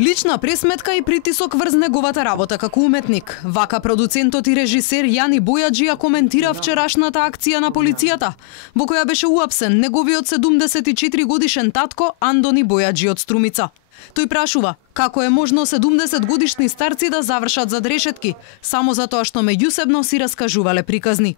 Лична пресметка и притисок врз неговата работа како уметник. Вака продуцентот и режисер Јани Бојаджи ја коментира вчерашната акција на полицијата, во која беше уапсен неговиот 74 годишен татко Андони Бојаджи од Струмица. Тој прашува како е можно 70 годишни старци да завршат зад решетки, само затоа што меѓусебно си раскажувале приказни.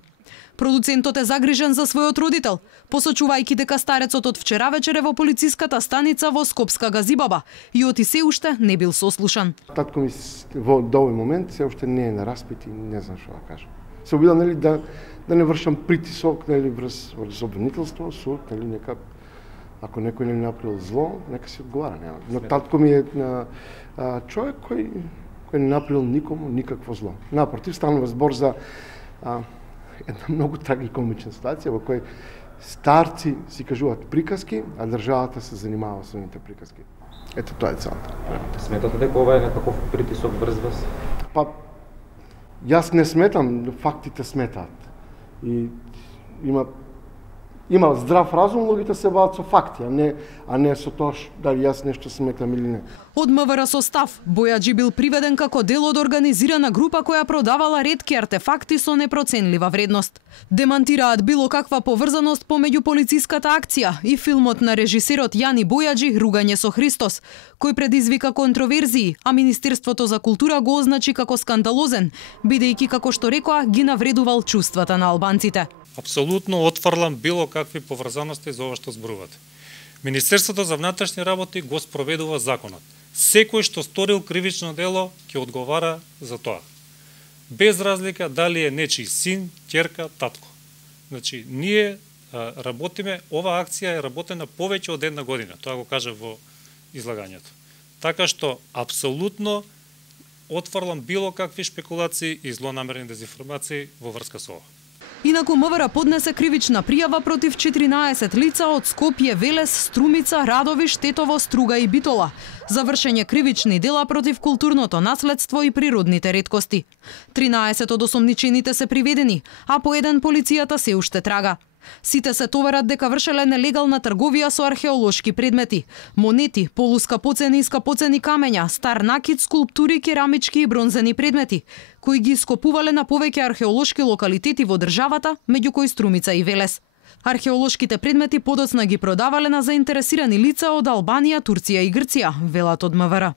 Продуцентот е загрижен за својот родител, посочувајќи дека старецот од вчера вечер е во полициската станица во Скопска Газибаба и оти се уште не бил сослушан. Татко ми во овој момент се уште не е на распит и не знам што да кажам. Се обидам да не вршам притисок врз обвинителство, суд, нека ако некој не направил зло, нека си одговара, нема. Но татко ми е човек кој не направил никому никакво зло. Напротив, станува збор за една многу трагикомична ситуација во кој старци си кажуваат приказки, а државата се занимава со нивните приказки. Ето тоа е целата. Сметате дека ова е некаков притисок врз вас? Па, јас не сметам, фактите сметаат. И има здрав разум, луѓето се бават со факти, а не со тоа дали јас нешто сметам или не. Од МВР состав, Бојаджи бил приведен како дел од организирана група која продавала ретки артефакти со непроценлива вредност. Демантираат било каква поврзаност помеѓу полициската акција и филмот на режисерот Јани Бојаджи "Ругање со Христос", кој предизвика контроверзии, а Министерството за култура го означи како скандалозен, бидејќи како што рекоа ги навредувал чувствата на албанците. Апсолутно отфрлам било какви поврзаности за ова што зборувате. Министерството за внатрешни работи го спроведува законот. Секој што сторил кривично дело ќе одговара за тоа. Без разлика дали е нечи син, ќерка, татко. Значи, ние работиме, ова акција е работена повеќе од една година, тоа го кажа во излагањето. Така што апсолутно отфрлам било какви шпекулации и злонамерни дезинформации во врска со ова. Инаку МВР поднесе кривична пријава против 14 лица од Скопје, Велес, Струмица, Радовиш, Тетово, Струга и Битола за вршење кривични дела против културното наследство и природните реткости. 13 од осомничените се приведени, а по еден полицијата се уште трага. Сите се товарат дека вршеле нелегална трговија со археолошки предмети, монети, полускапоцени и скапоцени камења, стар накит, скулптури, керамички и бронзени предмети, кои ги ископувале на повеќе археолошки локалитети во државата, меѓу кои Струмица и Велес. Археолошките предмети подоцна ги продавале на заинтересирани лица од Албанија, Турција и Грција, велат од МВР.